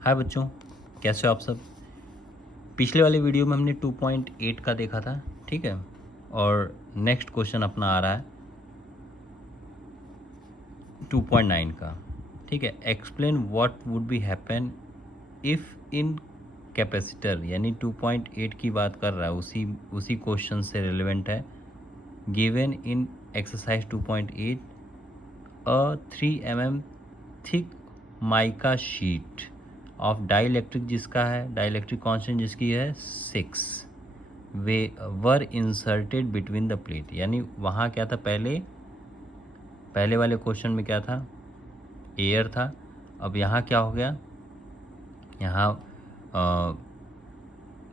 हाय बच्चों, कैसे हो आप सब। पिछले वाले वीडियो में हमने 2.8 का देखा था, ठीक है। और नेक्स्ट क्वेश्चन अपना आ रहा है 2.9 का, ठीक है। Explain what would be happen if in capacitor, यानी 2.8 की बात कर रहा है, उसी क्वेश्चन से रिलेवेंट है। Given in exercise 2.8 a 3 mm thick mica sheet of dielectric, जिसका है डाइलेक्ट्रिक कांस्टेंट जिसकी है 6, वे वर इंसर्टेड बिटवीन द प्लेट। यानी वहाँ क्या था, पहले वाले क्वेश्चन में क्या था, एयर था। अब यहाँ क्या हो गया, यहाँ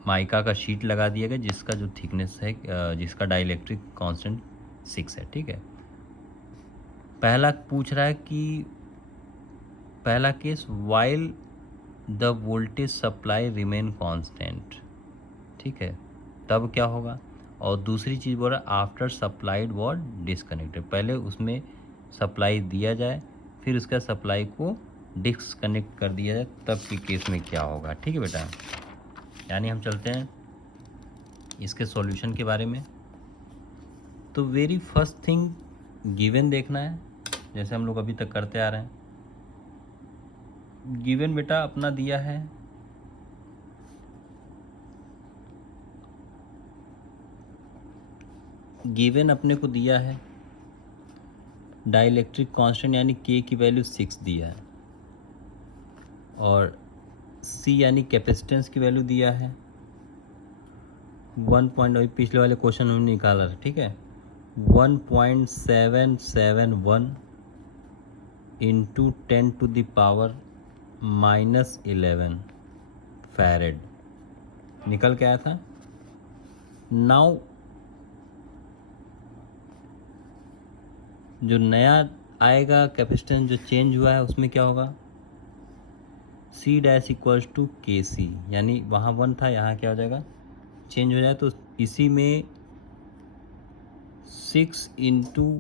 माइका का शीट लगा दिया गया जिसका जो थिकनेस है, जिसका डाइलेक्ट्रिक कांस्टेंट 6 है, ठीक है। पहला पूछ रहा है कि पहला case, while the voltage supply remain constant, ठीक है, तब क्या होगा। और दूसरी चीज़ बोल रहा है आफ्टर सप्लाइड वॉट डिसकनेक्टेड, पहले उसमें सप्लाई दिया जाए फिर उसका सप्लाई को डिसकनेक्ट कर दिया जाए, तब के केस में क्या होगा, ठीक है बेटा। यानी हम चलते हैं इसके सॉल्यूशन के बारे में। तो वेरी फर्स्ट थिंग गिवन देखना है, जैसे हम लोग अभी तक करते आ रहे हैं। गिवन बेटा अपना दिया है गिवन अपने को दिया है डाइलेक्ट्रिक कांस्टेंट यानी के की वैल्यू 6 दिया है, और सी यानी कैपेसिटेंस की वैल्यू दिया है 1 पॉइंट, पिछले वाले क्वेश्चन में निकाला था, ठीक है। 1.771 इंटू 10⁻⁻11 फैरेड निकल के आया था। नाउ जो नया आएगा कैपेसिटेंस जो चेंज हुआ है उसमें क्या होगा, सी डैश इक्वल्स टू के सी, यानी वहाँ 1 था, यहाँ क्या हो जाएगा, चेंज हो जाए। तो इसी में 6 इंटू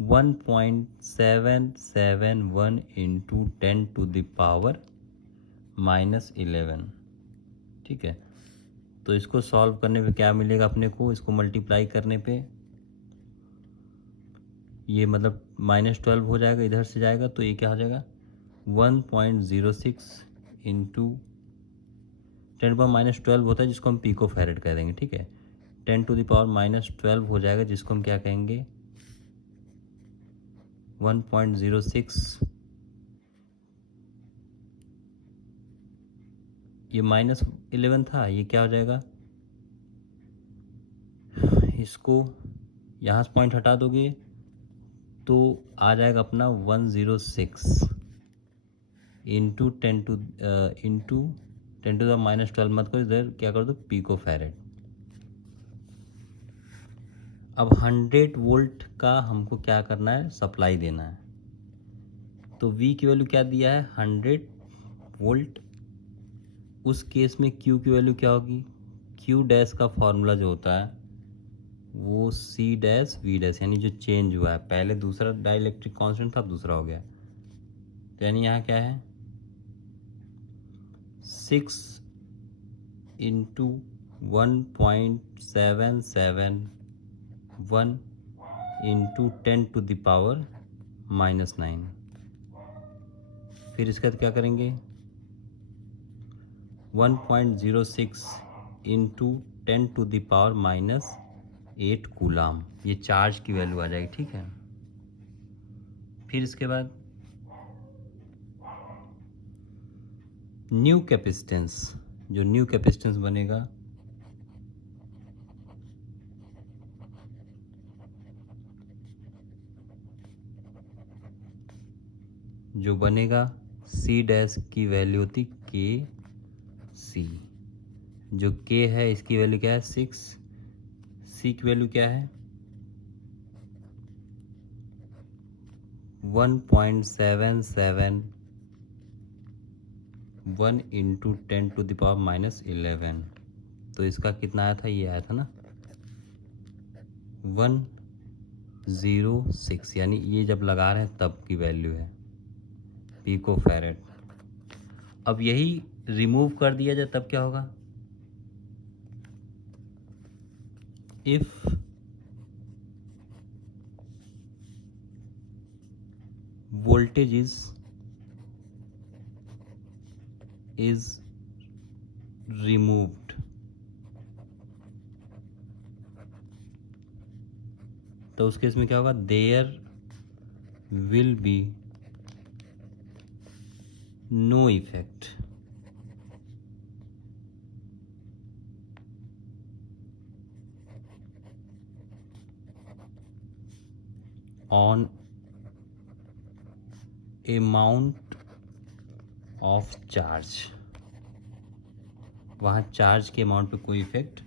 1.771 इंटू 10⁻⁻11, ठीक है। तो इसको सॉल्व करने पे क्या मिलेगा अपने को, इसको मल्टीप्लाई करने पे ये मतलब -12 हो जाएगा, इधर से जाएगा तो ये क्या हो जाएगा 1.06 इंटू 10⁻⁻12 होता है जिसको हम पिको फैरेड कह देंगे, ठीक है। 10⁻⁻12 हो जाएगा जिसको हम क्या कहेंगे 1.06, ये -11 था, ये क्या हो जाएगा, इसको यहाँ से पॉइंट हटा दोगे तो आ जाएगा अपना 106 इंटू 10⁻⁻12 मत करो, इधर क्या कर दो पिको फैरेड। अब 100 वोल्ट का हमको क्या करना है, सप्लाई देना है। तो V की वैल्यू क्या दिया है 100 वोल्ट, उस केस में Q की वैल्यू क्या होगी, Q डैश का फॉर्मूला जो होता है वो C डैश V डैश, यानी जो चेंज हुआ है, पहले दूसरा डाइलेक्ट्रिक कांस्टेंट था अब दूसरा हो गया, तो यानी यहाँ क्या है 6 इंटू 1.771 इंटू 10⁻⁻9, फिर इसके बाद क्या करेंगे 1.06 इंटू 10⁻⁻8 कूलाम, ये चार्ज की वैल्यू आ जाएगी, ठीक है। फिर इसके बाद न्यू कैपेसिटेंस, जो न्यू कैपेसिटेंस बनेगा सी डैश की वैल्यू होती के सी, जो के है इसकी वैल्यू क्या है 6, सी की वैल्यू क्या है 1.771 इंटू 10⁻⁻11, तो इसका कितना आया था, ये आया था ना 1 0.06 यानी ये जब लगा रहे हैं तब की वैल्यू है पिको फैरेड। अब यही रिमूव कर दिया जाए तब क्या होगा? इफ वोल्टेज इज रिमूव्ड, तो उस केस में क्या होगा? There will be no effect on amount of charge. वहाँ चार्ज के अमाउंट पे कोई इफेक्ट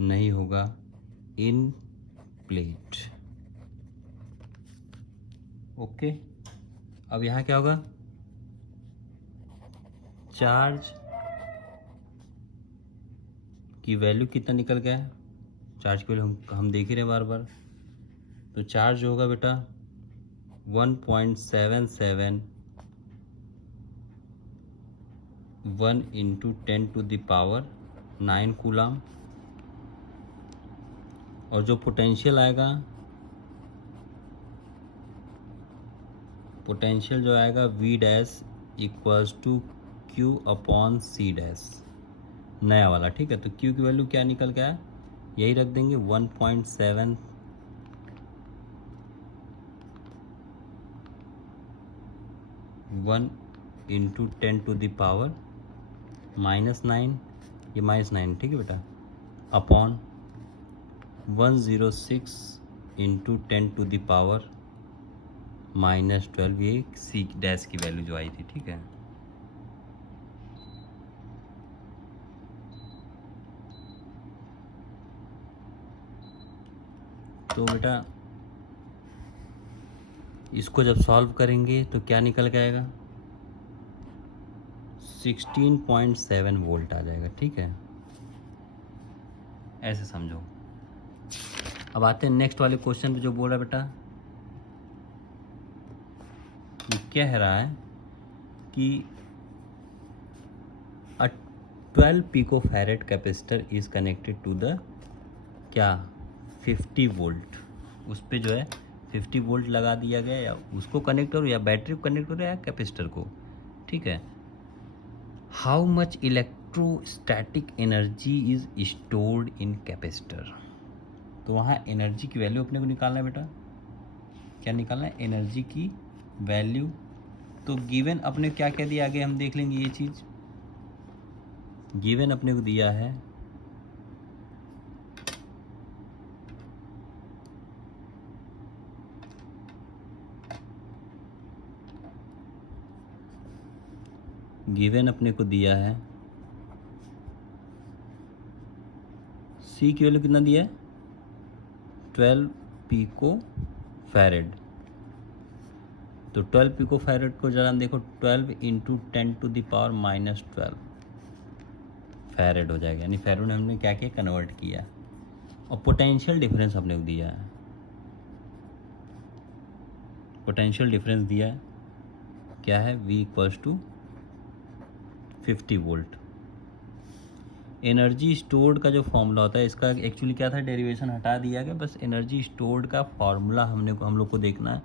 नहीं होगा इन प्लेट। ओके, अब यहाँ क्या होगा? चार्ज की वैल्यू कितना निकल गया है? चार्ज की वैल्यू हम देख ही रहे बार बार। तो चार्ज होगा बेटा 1.77 1 × 10⁹ कूलम। और जो पोटेंशियल आएगा, पोटेंशियल जो आएगा V dash equals to Q/C dash, नया वाला। ठीक है, तो Q की वैल्यू क्या निकल गया? यही रख देंगे 1.7 1 × 10⁻⁹, ये -9, ठीक है बेटा, अपॉन 106 × 10⁻⁻12, ये C डैश की वैल्यू जो आई थी। ठीक है, तो बेटा इसको जब सॉल्व करेंगे तो क्या निकल के आएगा? 16.7 वोल्ट आ जाएगा। ठीक है, ऐसे समझो। अब आते हैं नेक्स्ट वाले क्वेश्चन पे, जो बोल रहा है बेटा, ये कह रहा है कि a 12 picofarad capacitor is connected to the क्या 50 वोल्ट। उस पे जो है 50 वोल्ट लगा दिया गया, या उसको कनेक्ट करो या बैटरी को कनेक्ट करो या कैपेसिटर को। ठीक है, how much electrostatic energy is stored in capacitor. तो वहाँ एनर्जी की वैल्यू अपने को निकालना है बेटा। क्या निकालना है? एनर्जी की वैल्यू। तो गिवन अपने क्या क्या दिया, आगे हम देख लेंगे ये चीज़। गिवन अपने को दिया है C की वैल्यू कितना दिया है? 12 पिको फैरेड। तो 12 पिको फैरेड को जरा देखो, 12 × 10⁻⁻12 फैरेड हो जाएगा। यानी फैरेड में हमने क्या किया? कन्वर्ट किया। और पोटेंशियल डिफरेंस अपने को दिया है, पोटेंशियल डिफरेंस दिया है, क्या है? V = 50 volt. एनर्जी स्टोर्ड का जो फॉर्मूला होता है, इसका एक्चुअली क्या था? डेरिवेशन हटा दिया गया, बस एनर्जी स्टोर्ड का फॉर्मूला हम लोग को देखना है।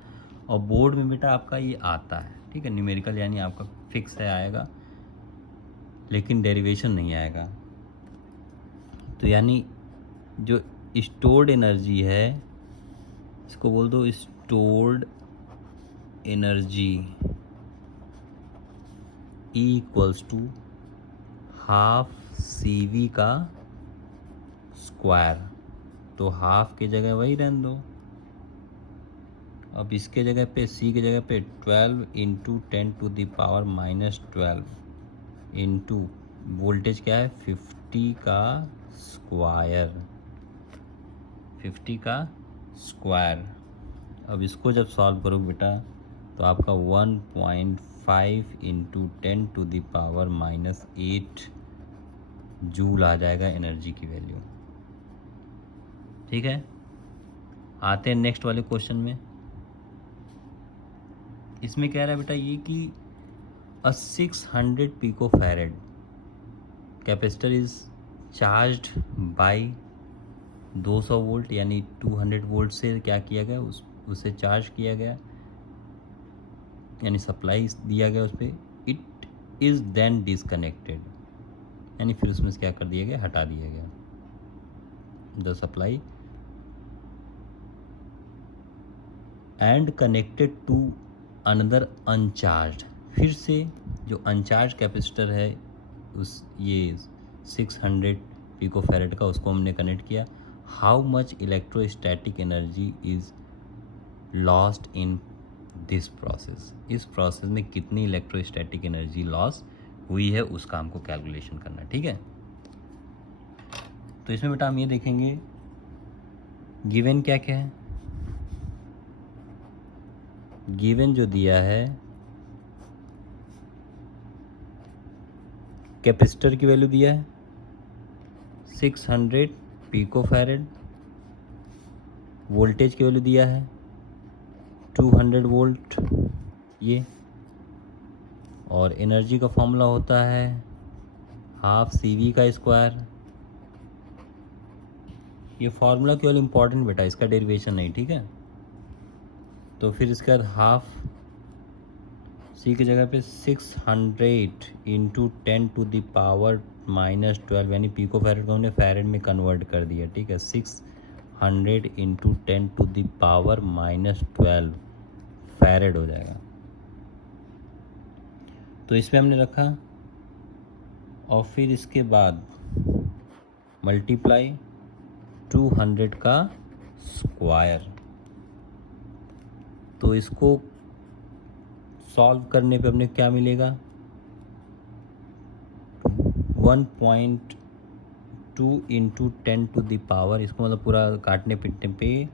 और बोर्ड में बेटा आपका ये आता है। ठीक है, न्यूमेरिकल यानी आपका फिक्स है, आएगा, लेकिन डेरिवेशन नहीं आएगा। तो यानी जो स्टोर्ड एनर्जी है, इसको बोल दो स्टोर्ड एनर्जी E = ½ CV का स्क्वायर। तो हाफ की जगह वही रहने दो। अब इसके जगह पे, C की जगह पे 12 × 10⁻⁻12 इंटू वोल्टेज क्या है? 50 का स्क्वायर, 50 का स्क्वायर। अब इसको जब सॉल्व करो बेटा, तो आपका 1.5 × 10⁻⁻8 जूल आ जाएगा एनर्जी की वैल्यू। ठीक है, आते हैं नेक्स्ट वाले क्वेश्चन में। इसमें कह रहा है बेटा ये कि a 600 picofarad capacitor is charged by 200 volt, यानी 200 वोल्ट से क्या किया गया, उसे चार्ज किया गया, यानी सप्लाई दिया गया उस पर। इट इज़ देन डिसकनेक्टेड, यानी फिर उसमें से क्या कर दिया गया, हटा दिया गया। The supply and connected to another uncharged, फिर से जो अनचार्ज कैपेसिटर है उस ये 600 पिको फैरेड का, उसको हमने कनेक्ट किया। How much electrostatic energy is lost in this process, इस प्रोसेस में कितनी इलेक्ट्रोस्टैटिक एनर्जी लॉस हुई है उसका हमको कैलकुलेशन करना है। ठीक है, तो इसमें बेटा हम ये देखेंगे गिवन क्या क्या है। गिवन जो दिया है कैपेसिटर की वैल्यू दिया है 600 पिको फैरेड, वोल्टेज की वैल्यू दिया है 200 वोल्ट ये, और एनर्जी का फॉर्मूला होता है हाफ CV का स्क्वायर। ये फार्मूला केवल इम्पॉर्टेंट बेटा, इसका डेरिवेशन नहीं, ठीक है। तो फिर इसके बाद हाफ C की जगह पे 600 इंटू 10⁻⁻12, यानी पिको फैरेड को हमने फैरेड में कन्वर्ट कर दिया, ठीक है। 600 इंटू 10⁻⁻12 फैरेड हो जाएगा। तो इसमें हमने रखा और फिर इसके बाद मल्टीप्लाई 200 का स्क्वायर। तो इसको सॉल्व करने पे अपने क्या मिलेगा, 1.2 इंटू 10⁻, इसको मतलब पूरा काटने पीटने पे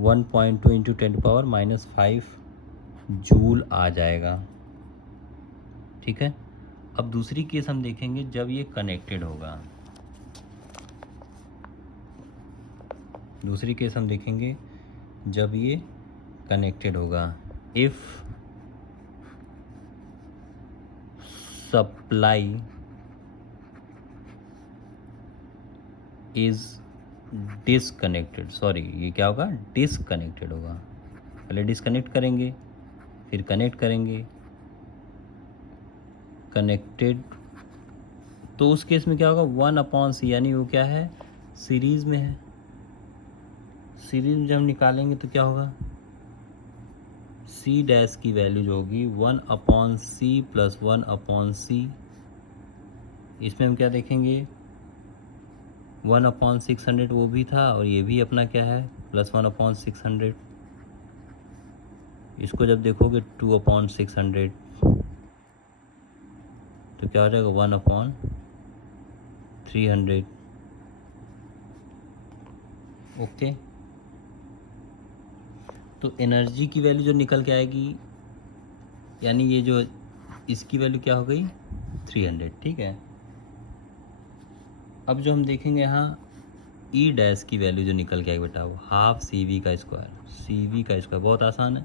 1.2 इंटू 10⁻⁻5 जूल आ जाएगा, ठीक है। अब दूसरी केस हम देखेंगे जब ये कनेक्टेड होगा। दूसरी केस हम देखेंगे जब ये कनेक्टेड होगा। If supply is disconnected, sorry ये क्या होगा, डिसकनेक्टेड होगा। पहले डिसकनेक्ट करेंगे फिर कनेक्ट करेंगे, कनेक्टेड। तो उस केस में क्या होगा, 1/C, यानी वो क्या है, सीरीज में है। सीरीज में जब हम निकालेंगे तो क्या होगा, C डैश की वैल्यू जो होगी 1/C प्लस 1/C। इसमें हम क्या देखेंगे, 1/600 वो भी था और ये भी अपना क्या है प्लस 1/600। इसको जब देखोगे 2/600 तो क्या हो जाएगा 1/300। ओके, तो एनर्जी की वैल्यू जो निकल के आएगी, यानी ये जो इसकी वैल्यू क्या हो गई 300, ठीक है। अब जो हम देखेंगे यहाँ E डैश की वैल्यू जो निकल के आएगी बेटा, वो हाफ CV का स्क्वायर। CV का स्क्वायर बहुत आसान है,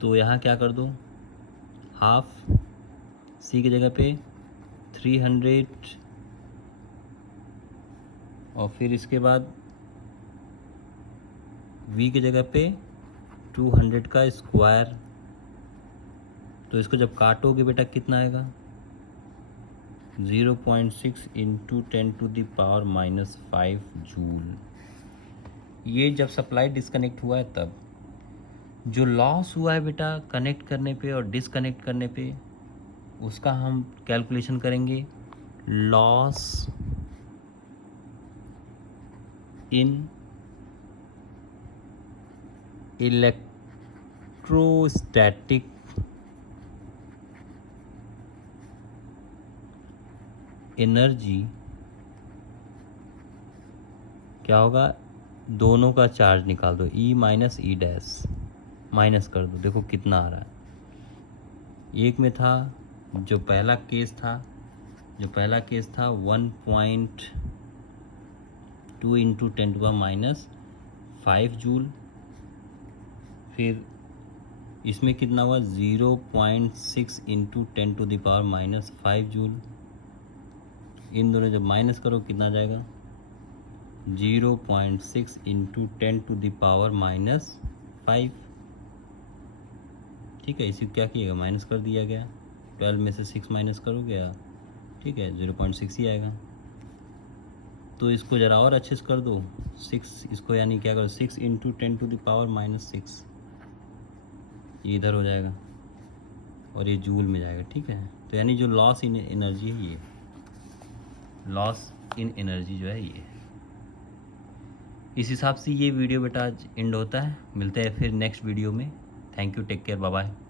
तो यहाँ क्या कर दो, हाफ C की जगह पे 300 और फिर इसके बाद V की जगह पे 200 का स्क्वायर। तो इसको जब काटोगे बेटा कितना आएगा, 0.6 इंटू 10⁻⁻5 जूल। ये जब सप्लाई डिस्कनेक्ट हुआ है तब जो लॉस हुआ है बेटा कनेक्ट करने पे और डिसकनेक्ट करने पे, उसका हम कैलकुलेशन करेंगे लॉस इन इलेक्ट्रोस्टैटिक एनर्जी। क्या होगा, दोनों का चार्ज निकाल दो, E minus E dash minus कर दो, देखो कितना आ रहा है। एक में था जो पहला केस था 1.2 2 इंटू 10⁻⁵ जूल। फिर इसमें कितना हुआ 0.6 इंटू 10⁻⁵ जूल। इन दोनों जब माइनस करो कितना जाएगा 0.6 इंटू 10⁻⁵। ठीक है, इसी क्या किएगा माइनस कर दिया गया, 12 में से 6 माइनस करोगे ठीक है 0.6 ही आएगा। तो इसको ज़रा और अच्छे से कर दो 6, इसको यानी क्या करो 6 इंटू 10⁻⁻6, ये इधर हो जाएगा और ये जूल में जाएगा। ठीक है, तो यानी जो लॉस इन एनर्जी है ये, लॉस इन एनर्जी जो है ये। इस हिसाब से ये वीडियो बेटा आज एंड होता है। मिलते हैं फिर नेक्स्ट वीडियो में। Thank you, take care, bye bye.